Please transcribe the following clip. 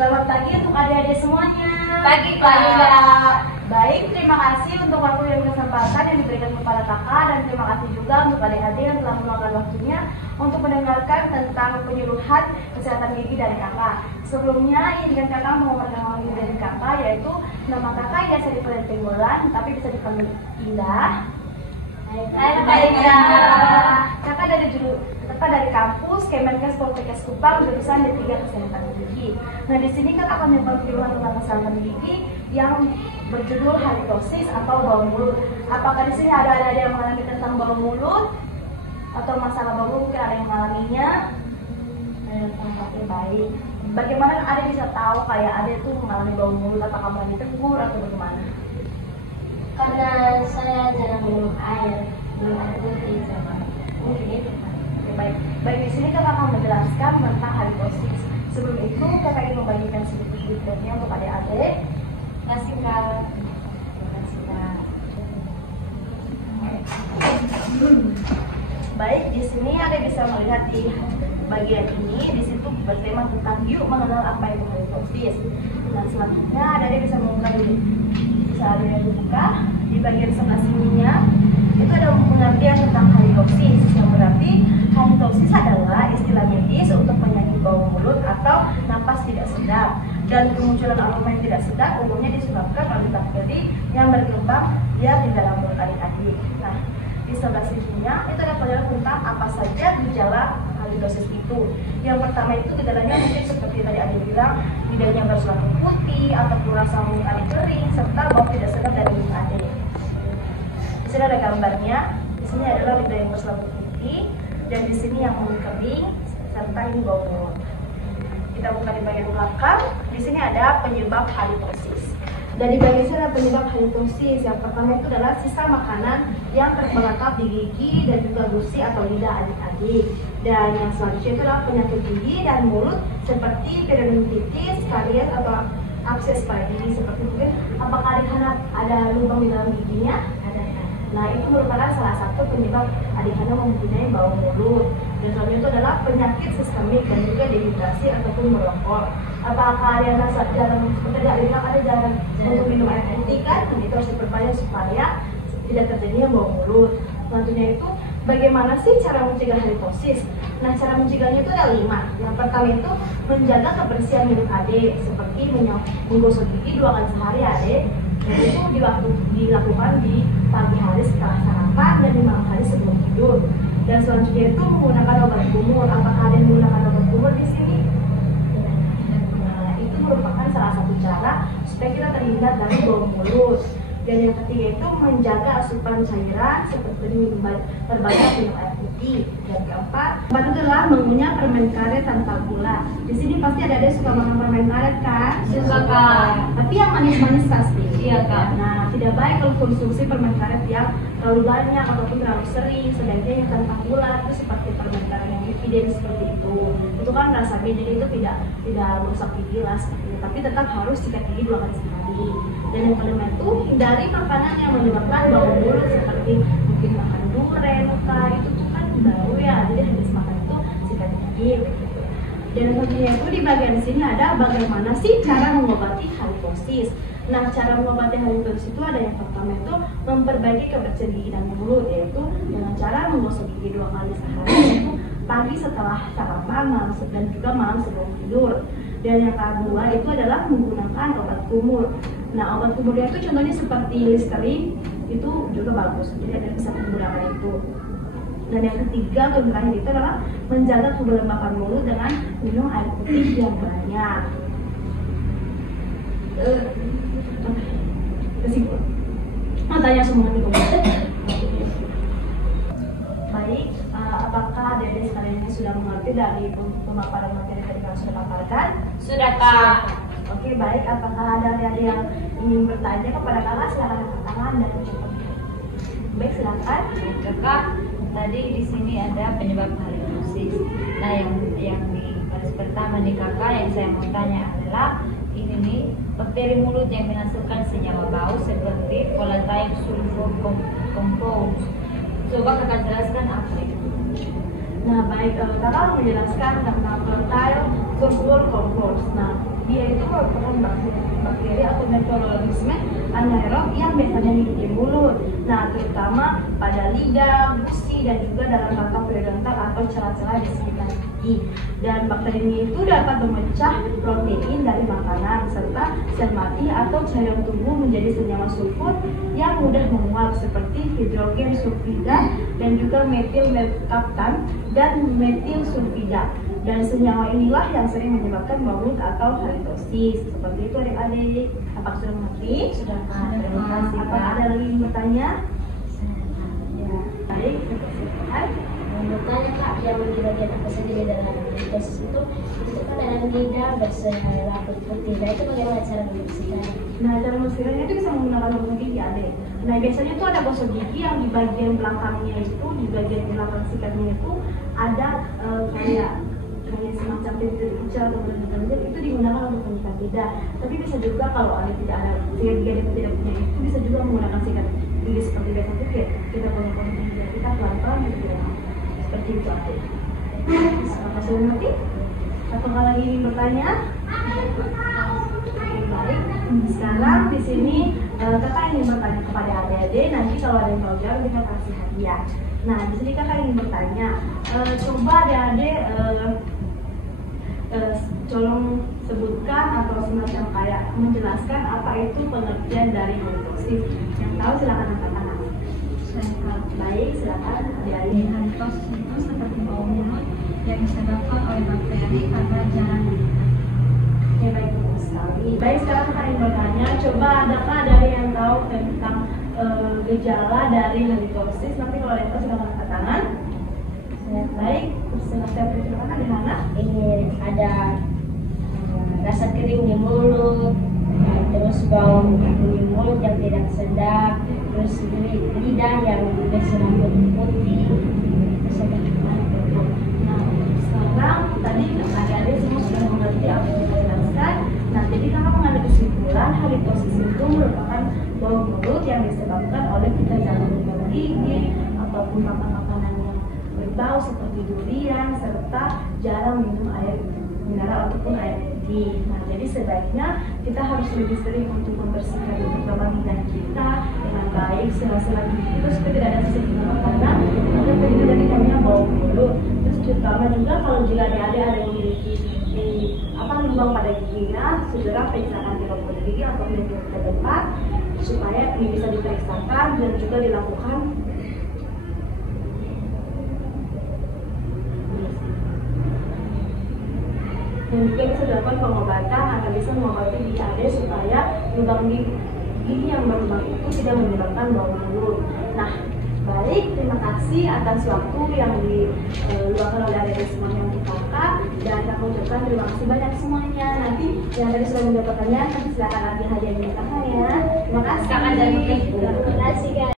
Selamat pagi untuk adik-adik semuanya. Pagi, Kak. Baik, terima kasih untuk waktu dan kesempatan yang diberikan kepada kakak, dan terima kasih juga untuk adik-adik yang telah meluangkan waktunya untuk mendengarkan tentang penyuluhan kesehatan gigi dari kakak. Sebelumnya, izinkan kakak memperkenalkan diri dari kakak, yaitu nama kakak biasa dipanggil Penggolan, tapi bisa dipanggil Indah. Hai, Kak Indah. Kakak dari kampus Kemenkes Poltekkes Kupang, jurusan D3 Kesehatan Gigi. Nah, di sini kakak akan menyampaikan penyuluhan tentang kesehatan gigi yang berjudul halitosis atau bau mulut. Apakah di sini ada yang mengalami tentang bau mulut atau masalah bau mulut? Mungkin ada yang mengalaminya. Oke, baik. Bagaimana ada bisa tahu kayak ada itu mengalami bau mulut? Apakah pernah ditegur atau bagaimana? Karena saya jarang minum air putih sama mungkin itu. Baik, di sini kakak akan menjelaskan tentang halitosis. Sebelum itu kakak ingin membagikan sedikit detailnya untuk adik-adik. Terima kasih, Kak. Terima kasih, Kak. Baik, di sini ada bisa melihat di bagian ini, di situ bertema tentang yuk mengenal apa itu halitosis. Dan selanjutnya ada bisa membuka bisa ada dibuka di bagian sebelah sininya. Itu ada pengertian tentang halitosis, yang berarti halitosis adalah istilah medis untuk penyakit bau mulut atau napas tidak sedap, dan kemunculan aroma yang tidak sedap umumnya disebabkan oleh bakteri yang berkembang di dalam mulut adik-adik. Nah, di sebelah sininya itu ada penjelasan tentang apa saja gejala halitosis itu. Yang pertama itu gejalanya mungkin seperti tadi adik bilang, lidahnya bersuatu putih atau rasa mulut adik kering serta bau tidak sedap dari mulut adik. Di sini ada gambarnya. Di sini adalah lidah yang bersuatu putih, dan di sini yang mulut kering serta ini bau mulut. Kita buka di bagian belakang. Di sini ada penyebab halitosis. Dan di bagian sini ada penyebab halitosis. Yang pertama itu adalah sisa makanan yang terperangkap di gigi dan juga gusi atau lidah adik-adik. Dan yang selanjutnya itu adalah penyakit gigi dan mulut seperti periodontitis, karies atau abses pada gigi. Seperti mungkin apakah adik-anak ada lubang di dalam giginya? Ada. Nah, itu merupakan salah satu penyebab adik-anak mempunyai bau mulut. Dan selanjutnya itu adalah penyakit sistemik dan juga dehidrasi ataupun merokok. Apakah ada yang rasa jarang seperti ada jarang untuk minum air putih kan? Dan itu harus diperbanyak supaya tidak terjadinya bau mulut. Selanjutnya itu bagaimana sih cara mencegah halitosis? Nah, cara mencegahnya itu ada 5. Yang pertama itu menjaga kebersihan mulut adik, seperti menggosok gigi 2 kali sehari adik. Dan itu dilakukan di pagi hari setelah sarapan dan di malam hari sebelum tidur. Dan selanjutnya itu menggunakan obat kumur. Apakah ada yang menggunakan obat kumur di sini? Nah, itu merupakan salah satu cara supaya kita terhindar dari bau mulut. Dan yang ketiga itu menjaga asupan cairan seperti minum terbanyak minum air putih. Dan keempat adalah mengunyah permen karet tanpa gula. Di sini pasti ada suka makan permen karet kan? Suka, Kak. Tapi yang manis-manis pasti. Iya, Kak. Nah, tidak baik kalau konsumsi permen karet yang terlalu banyak ataupun terlalu sering. Sebaiknya yang tanpa gula itu seperti permen karet yang epidem seperti itu. Itu kan rasa beda, jadi itu tidak merusak gigi lah seperti itu. Tapi tetap harus sikat gigi 2 kali sehari. Dan yang kelima itu hindari makanan yang menyebabkan bau mulut seperti mungkin makan durian, itu tuh kan bau ya. Jadi harus makan itu sikat gigi begitu. Dan selanjutnya itu di bagian sini ada bagaimana sih cara mengobati halitosis. Nah, cara mengobati halitosis itu ada yang pertama itu memperbaiki kebersihan gigi dan mulut, yaitu dengan cara menggosok gigi 2 kali sehari, yaitu pagi setelah sarapan dan juga malam sebelum tidur. Dan yang kedua itu adalah menggunakan obat kumur. Nah, obat kumurnya itu contohnya seperti Listerine, itu juga bagus. Jadi ada bisa menggunakan itu. Dan yang ketiga atau yang terakhir itu adalah menjaga kelembapan mulut dengan minum air putih yang banyak. Kesimpulan. Mau tanya semua di komputer. Baik, apakah adik-adik sekalian ini sudah mengerti dari pemaparan materi tadi yang sudah paparkan? Sudah, Kak. Oke, baik. Apakah ada adik-adik yang ingin bertanya kepada kakak? Silakan angkat tangan dan cepat. Baik, silakan. Kakak, tadi di sini ada penyebab halitosis. Nah, yang di baris pertama nih kakak, yang saya mau tanya adalah ini nih, bakteri mulut yang menghasilkan senyawa bau seperti volatile sulfur compounds. Coba kakak jelaskan apa itu? Nah, baik, kakak menjelaskan tentang volatile sulfur compounds. Nah, dia itu merupakan bakteri atau mikroorganisme anaerob yang biasanya hidup di mulut. Nah, terutama pada lidah, gusi, dan juga dalam rangka periodontal atau celah-celah di sekitar gigi. Dan bakteri ini itu dapat memecah protein dari makanan serta sel mati atau cairan tubuh menjadi senyawa sulfur yang mudah menguap seperti hidrogen sulfida dan juga metil merkaptan dan metil sulfida. Dan senyawa inilah yang sering menyebabkan bau mulut atau halitosis. Seperti itu adik-adik. Apakah sudah mengerti? Sudah, Kak. Terima kasih, Apa Kak. ada lagi yang bertanya? Ya. Baik, silakan. Bertanya Kak, yang di bagian apa saja di dalam halitosis itu kan dalam lidah berselaput putih. Nah itu bagaimana cara membersihkan? Nah, cara membersihkannya itu bisa menggunakan gosok gigi, adik. Nah, biasanya itu ada gosok gigi yang di bagian belakangnya itu, di bagian belakang sikatnya itu ada kayak semacam titik kecil atau berbentuk itu digunakan untuk menyikat lidah. Tapi bisa juga kalau ada tidak ada sikat gigi yang tidak punya itu bisa juga menggunakan sikat gigi seperti biasa itu kita punya kondisi lidah kita pelan-pelan gitu ya. Seperti itu adik. Apakah sudah mengerti? Apakah lagi ingin bertanya? Baik, sekarang di sini kakak ingin bertanya kepada adik-adik. Nanti kalau ada yang tahu jawab kita kasih hadiah. Nah, di sini kakak ingin bertanya. Coba adik-adik tolong sebutkan atau semacam kayak menjelaskan apa itu pengertian dari halitosis. Yang tahu silakan angkat tangan. Baik, silakan adik-adik. Halitosis itu seperti bau mulut yang disebabkan oleh bakteri pada jalan. Ya, baik, bagus sekali. Baik, sekarang kita ingin bertanya, coba adakah dari yang tahu tentang gejala dari halitosis? Nanti kalau ada yang tahu silakan angkat tangan. Baik, silakan persilakan di mana? Ini ada rasa kering di mulut, terus bau di mulut yang tidak sedap, terus lidah yang berselaput putih. Nah, sekarang tadi adik-adik semua sudah mengerti apa yang saya jelaskan. Nah, jadi kakak mengambil kesimpulan halitosis itu merupakan bau mulut yang disebabkan oleh kita jarang menggosok gigi ataupun makan makanan yang berbau seperti durian serta jarang minum air mineral ataupun air putih. Nah, jadi sebaiknya kita harus lebih sering untuk membersihkan terutama lidah kita dengan baik, sela-sela gigi itu supaya tidak ada sisa makanan atau terhindar dari namanya bau mulut. Terus terutama juga kalau jika adik-adik ada yang memiliki lubang pada giginya, segera periksakan di dokter gigi atau klinik terdekat supaya ini bisa diperiksakan dan juga dilakukan dan juga bisa dilakukan pengobatan agar bisa mengobati gigi adik supaya lubang gigi yang berlubang itu tidak menyebabkan bau mulut. Nah, baik, terima kasih atas waktu yang diluangkan oleh adik semuanya untuk kakak, dan kakak ucapkan terima kasih banyak semuanya. Nanti yang tadi sudah menjawab pertanyaan, nanti silakan nanti hadiahnya kakak ya. Terima kasih. Terima kasih.